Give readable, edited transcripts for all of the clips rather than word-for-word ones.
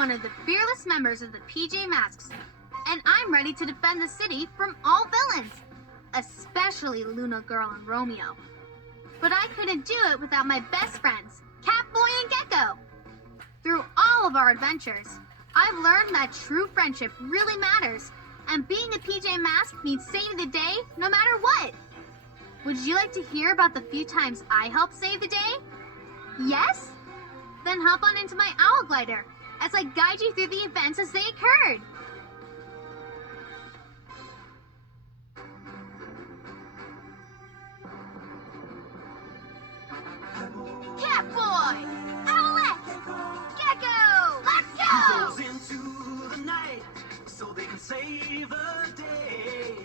one of the fearless members of the PJ Masks, and I'm ready to defend the city from all villains, especially Luna Girl and Romeo. But I couldn't do it without my best friends, Catboy and Gecko. Through all of our adventures, I've learned that true friendship really matters, and being a PJ Mask means saving the day no matter what. Would you like to hear about the few times I helped save the day? Yes? Then hop on into my owl glider as I guide you through the events as they occurred. Catboy! Owlette! Gecko! Let's go! Goes into the night so they can save the day.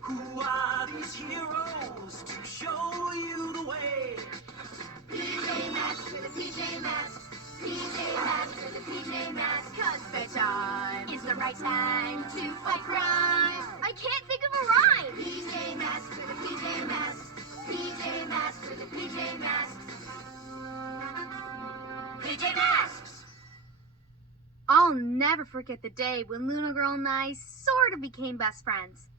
Who are these heroes to show you the way? PJ Masks for the PJ Masks. PJ Masks for the PJ Masks. 'Cause bedtime is the right time to fight crime. I can't think of a rhyme! PJ Masks for the PJ Masks. PJ Masks for the PJ Masks. PJ Masks! I'll never forget the day when Luna Girl and I sort of became best friends.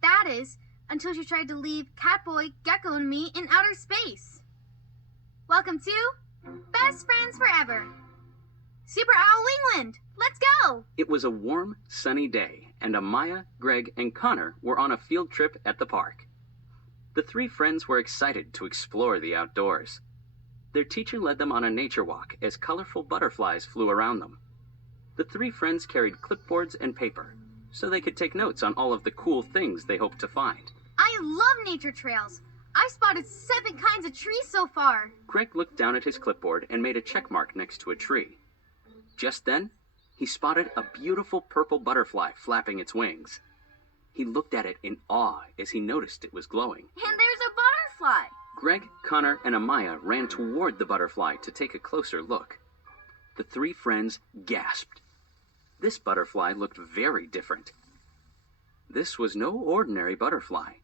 That is, until she tried to leave Catboy, Gecko, and me in outer space. Welcome to Best Friends Forever. Super Owl Wingland, let's go! It was a warm, sunny day, and Amaya, Greg, and Connor were on a field trip at the park. The three friends were excited to explore the outdoors. Their teacher led them on a nature walk as colorful butterflies flew around them. The three friends carried clipboards and paper, so they could take notes on all of the cool things they hoped to find. I love nature trails. I've spotted 7 kinds of trees so far. Greg looked down at his clipboard and made a check mark next to a tree. Just then, he spotted a beautiful purple butterfly flapping its wings. He looked at it in awe as he noticed it was glowing. And there's a butterfly. Greg, Connor, and Amaya ran toward the butterfly to take a closer look. The three friends gasped. This butterfly looked very different. This was no ordinary butterfly.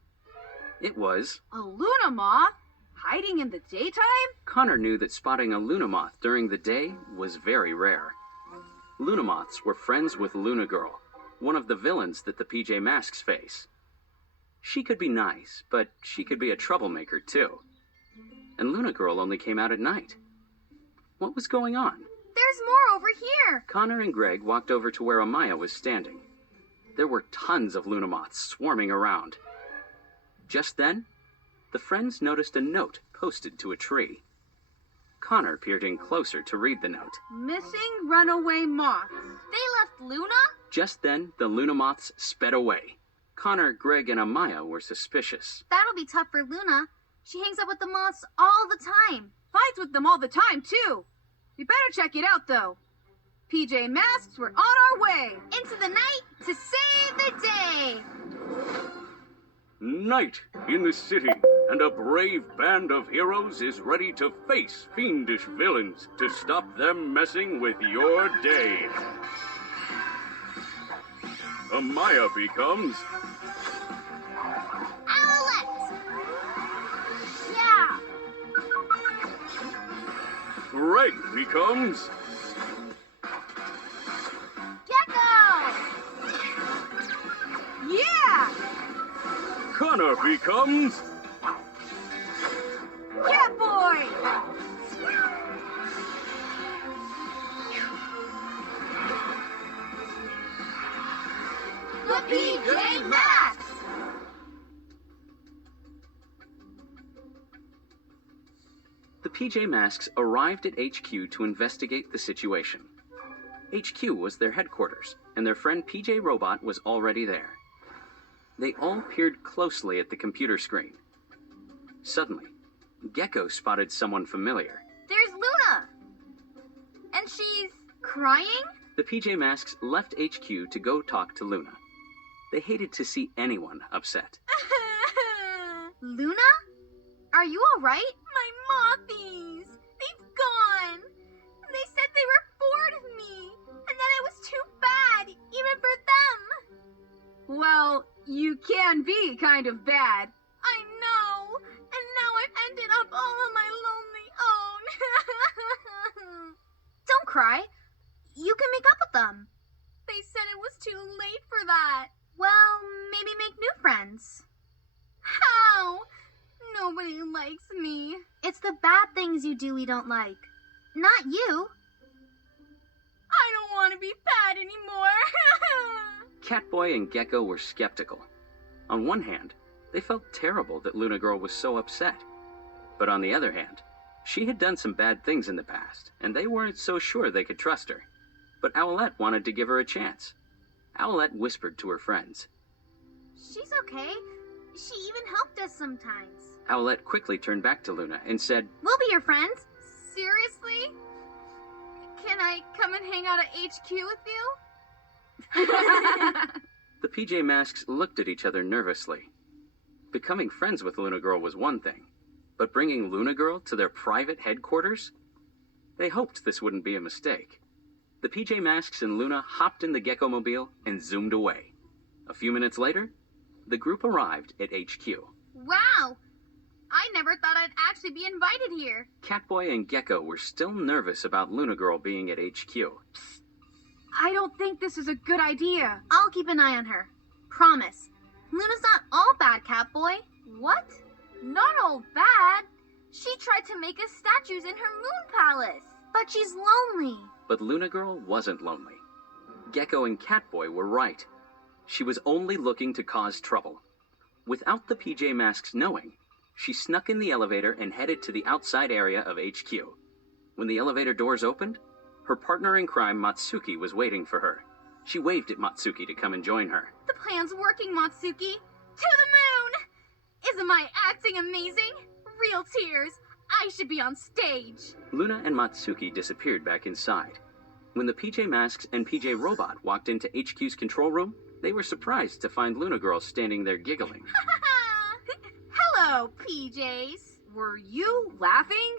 It was a Luna moth? Hiding in the daytime? Connor knew that spotting a Luna moth during the day was very rare. Luna moths were friends with Luna Girl, one of the villains that the PJ Masks face. She could be nice, but she could be a troublemaker too. And Luna Girl only came out at night. What was going on? There's more over here. Connor and Greg walked over to where Amaya was standing. There were tons of Luna moths swarming around. Just then, the friends noticed a note posted to a tree. Connor peered in closer to read the note. Missing runaway moths. They left Luna? Just then, the Luna moths sped away. Connor, Greg, and Amaya were suspicious. That'll be tough for Luna. She hangs out with the moths all the time. Fights with them all the time, too. We better check it out, though. PJ Masks, we're on our way. Into the night to save the day. Night in the city, and a brave band of heroes is ready to face fiendish villains to stop them messing with your day. Amaya becomes Owlette! Yeah! Greg becomes Gecko! Yeah! Connor becomes Catboy! The PJ Masks! The PJ Masks arrived at HQ to investigate the situation. HQ was their headquarters, and their friend PJ Robot was already there. They all peered closely at the computer screen. Suddenly, Gecko spotted someone familiar. There's Luna! And she's crying? The PJ Masks left HQ to go talk to Luna. They hated to see anyone upset. Luna? Are you alright? My mothies! They've gone! They said they were bored of me, and that it was too bad, even for them! Well, you can be kind of bad. I know! And now I've ended up all on my lonely own! Don't cry. You can make up with the bad things you do we don't like. Not you. I don't want to be bad anymore. Catboy and Gecko were skeptical. On one hand, they felt terrible that Luna Girl was so upset. But on the other hand, she had done some bad things in the past, and they weren't so sure they could trust her. But Owlette wanted to give her a chance. Owlette whispered to her friends. She's okay. She even helped us sometimes. Owlette quickly turned back to Luna and said, We'll be your friends. Seriously? Can I come and hang out at HQ with you? The PJ Masks looked at each other nervously. Becoming friends with Luna Girl was one thing, but bringing Luna Girl to their private headquarters? They hoped this wouldn't be a mistake. The PJ Masks and Luna hopped in the Gecko-mobile and zoomed away. A few minutes later, the group arrived at HQ. Wow! I never thought I'd actually be invited here. Catboy and Gecko were still nervous about Luna Girl being at HQ. I don't think this is a good idea. I'll keep an eye on her. Promise. Luna's not all bad, Catboy. What? Not all bad. She tried to make us statues in her moon palace. But she's lonely. But Luna Girl wasn't lonely. Gecko and Catboy were right. She was only looking to cause trouble. Without the PJ Masks knowing, she snuck in the elevator and headed to the outside area of HQ. When the elevator doors opened, her partner in crime, Matsuki, was waiting for her. She waved at Matsuki to come and join her. The plan's working, Matsuki. To the moon! Isn't my acting amazing? Real tears. I should be on stage. Luna and Matsuki disappeared back inside. When the PJ Masks and PJ Robot walked into HQ's control room, they were surprised to find Luna Girl standing there giggling. Hello, PJs. Were you laughing?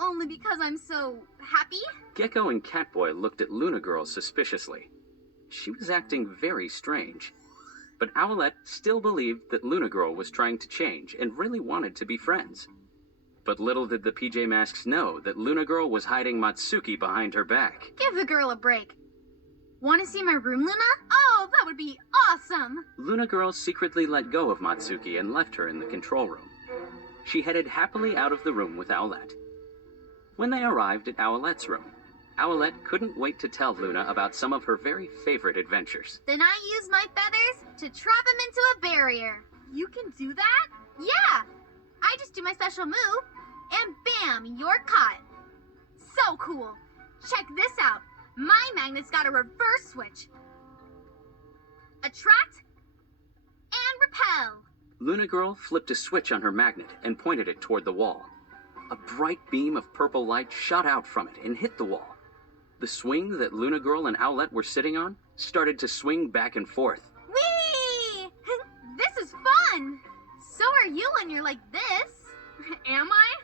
Only because I'm so happy? Gecko and Catboy looked at Luna Girl suspiciously. She was acting very strange. But Owlette still believed that Luna Girl was trying to change and really wanted to be friends. But little did the PJ Masks know that Luna Girl was hiding Matsuki behind her back. Give the girl a break. Want to see my room, Luna? Oh, that would be awesome. Luna Girl secretly let go of Matsuki and left her in the control room. She headed happily out of the room with Owlette. When they arrived at Owlette's room, Owlette couldn't wait to tell Luna about some of her very favorite adventures. Then I use my feathers to trap him into a barrier. You can do that? Yeah! I just do my special move, and bam, you're caught. So cool. Check this out. My magnet's got a reverse switch. Attract and repel. Luna Girl flipped a switch on her magnet and pointed it toward the wall. A bright beam of purple light shot out from it and hit the wall. The swing that Luna Girl and Owlette were sitting on started to swing back and forth. Whee! This is fun. So are you when you're like this. Am I?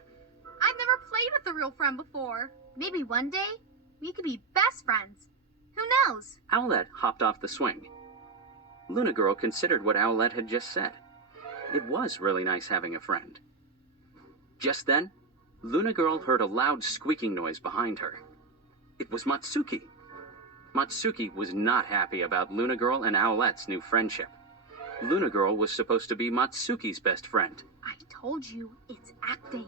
I've never played with a real friend before. Maybe one day we could be best friends. Who knows? Owlette hopped off the swing. Luna Girl considered what Owlette had just said. It was really nice having a friend. Just then, Luna Girl heard a loud squeaking noise behind her. It was Matsuki. Matsuki was not happy about Luna Girl and Owlette's new friendship. Luna Girl was supposed to be Matsuki's best friend. I told you, it's acting.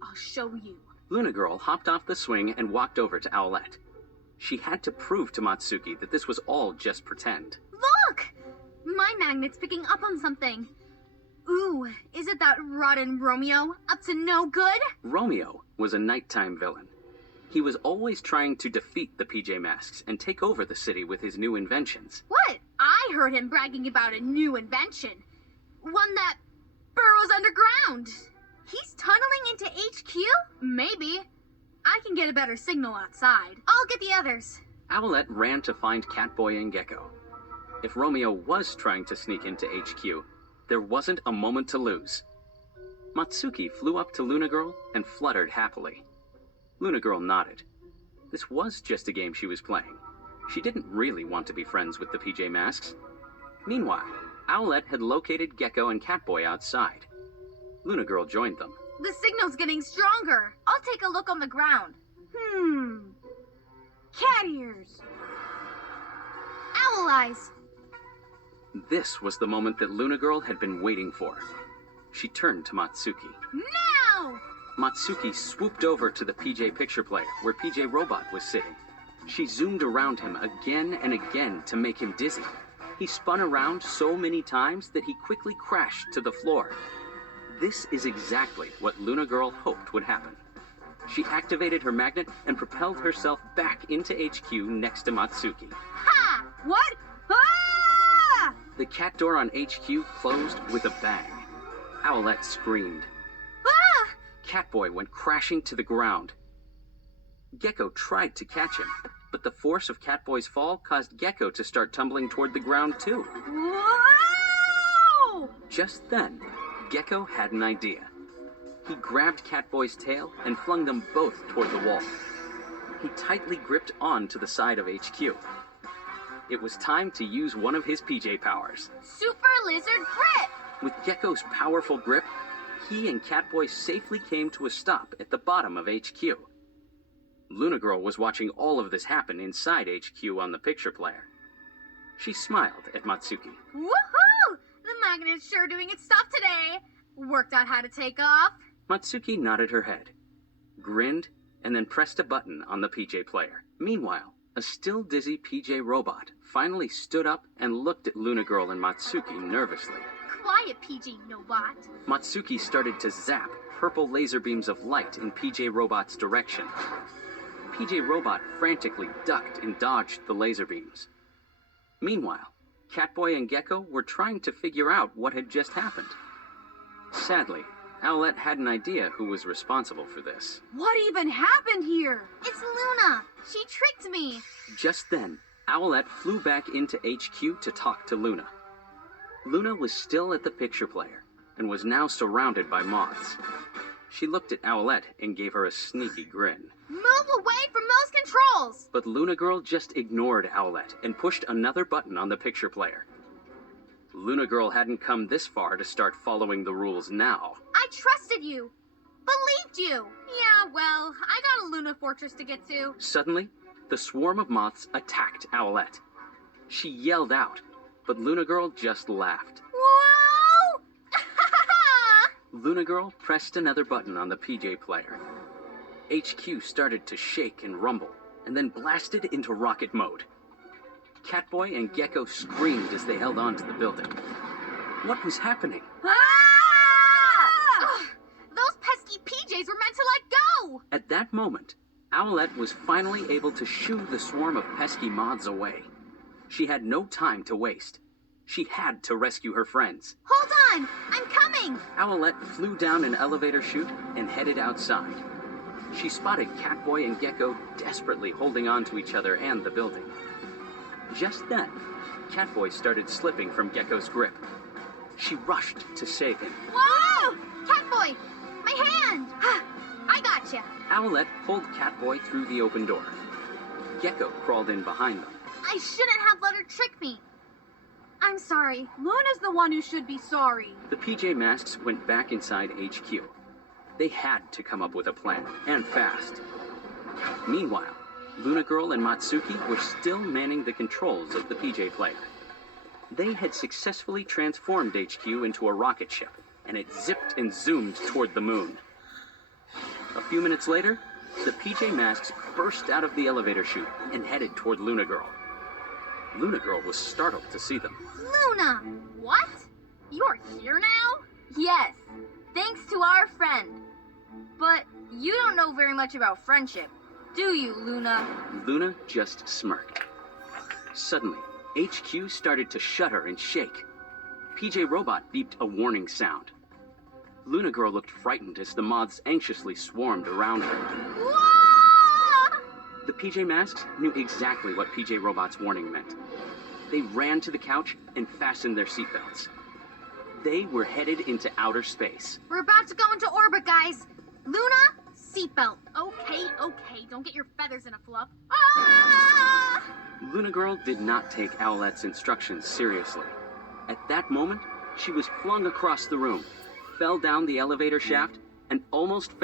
I'll show you. Luna Girl hopped off the swing and walked over to Owlette. She had to prove to Matsuki that this was all just pretend. Look! My magnet's picking up on something. Ooh, is it that rotten Romeo up to no good? Romeo was a nighttime villain. He was always trying to defeat the PJ Masks and take over the city with his new inventions. What? I heard him bragging about a new invention. One that burrows underground. He's tunneling into HQ? Maybe. I can get a better signal outside. I'll get the others. Owlette ran to find Catboy and Gecko. If Romeo was trying to sneak into HQ, there wasn't a moment to lose. Matsuki flew up to Luna Girl and fluttered happily. Luna Girl nodded. This was just a game she was playing. She didn't really want to be friends with the PJ Masks. Meanwhile, Owlette had located Gecko and Catboy outside. Luna Girl joined them. The signal's getting stronger. I'll take a look on the ground. Cat ears. Owl eyes. This was the moment that Luna Girl had been waiting for. She turned to Matsuki. Now! Whoa! Matsuki swooped over to the PJ picture player where PJ Robot was sitting. She zoomed around him again and again to make him dizzy. He spun around so many times that he quickly crashed to the floor. This is exactly what Luna Girl hoped would happen. She activated her magnet and propelled herself back into HQ next to Matsuki. Ha! What? Ah! The cat door on HQ closed with a bang. Owlette screamed. Ah! Catboy went crashing to the ground. Gecko tried to catch him, but the force of Catboy's fall caused Gecko to start tumbling toward the ground too. Whoa! Just then, Gecko had an idea. He grabbed Catboy's tail and flung them both toward the wall. He tightly gripped on to the side of HQ. It was time to use one of his PJ powers. Super Lizard Grip! With Gecko's powerful grip, he and Catboy safely came to a stop at the bottom of HQ. Luna Girl was watching all of this happen inside HQ on the picture player. She smiled at Matsuki. Woohoo! The magnet's sure doing its stuff today. Worked out how to take off. Matsuki nodded her head, grinned, and then pressed a button on the PJ player. Meanwhile, a still dizzy PJ Robot finally stood up and looked at Luna Girl and Matsuki nervously. Quiet, PJ Nobot. Matsuki started to zap purple laser beams of light in PJ Robot's direction. PJ Robot frantically ducked and dodged the laser beams. Meanwhile, Catboy and Gecko were trying to figure out what had just happened. Sadly, Owlette had an idea who was responsible for this. What even happened here? It's Luna. She tricked me. Just then, Owlette flew back into HQ to talk to Luna. Luna was still at the picture player and was now surrounded by moths. She looked at Owlette and gave her a sneaky grin. Move away from those controls. But Luna Girl just ignored Owlette and pushed another button on the picture player. Luna Girl hadn't come this far to start following the rules now. I trusted you. Believed you. Yeah, well, I got a Luna Fortress to get to. Suddenly, the swarm of moths attacked Owlette. She yelled out, but Luna Girl just laughed. Whoa! Luna Girl pressed another button on the PJ player. HQ started to shake and rumble, and then blasted into rocket mode. Catboy and Gecko screamed as they held on to the building. What was happening? Ugh, those pesky PJs were meant to let go. At that moment, Owlette was finally able to shoo the swarm of pesky moths away. She had no time to waste. She had to rescue her friends. Hold on. I'm coming. Owlette flew down an elevator chute and headed outside. She spotted Catboy and Gecko desperately holding on to each other and the building. Just then, Catboy started slipping from Gecko's grip. She rushed to save him. Whoa! Catboy, my hand. I gotcha. Owlette pulled Catboy through the open door. Gecko crawled in behind them. I shouldn't have let her trick me. I'm sorry. Luna's the one who should be sorry. The PJ Masks went back inside HQ. They had to come up with a plan, and fast. Meanwhile, Luna Girl and Matsuki were still manning the controls of the PJ player. They had successfully transformed HQ into a rocket ship, and it zipped and zoomed toward the moon. A few minutes later, the PJ Masks burst out of the elevator chute and headed toward Luna Girl. Luna Girl was startled to see them. Luna! What? You're here now? Yes, thanks to our friend. But you don't know very much about friendship, do you, Luna? Luna just smirked. Suddenly, HQ started to shudder and shake. PJ Robot beeped a warning sound. Luna Girl looked frightened as the moths anxiously swarmed around her. Whoa! The PJ Masks knew exactly what PJ Robot's warning meant. They ran to the couch and fastened their seatbelts. They were headed into outer space. We're about to go into orbit, guys. Luna, seatbelt. Okay. Don't get your feathers in a fluff. Ah! Luna Girl did not take Owlette's instructions seriously. At that moment, she was flung across the room, fell down the elevator shaft, and almost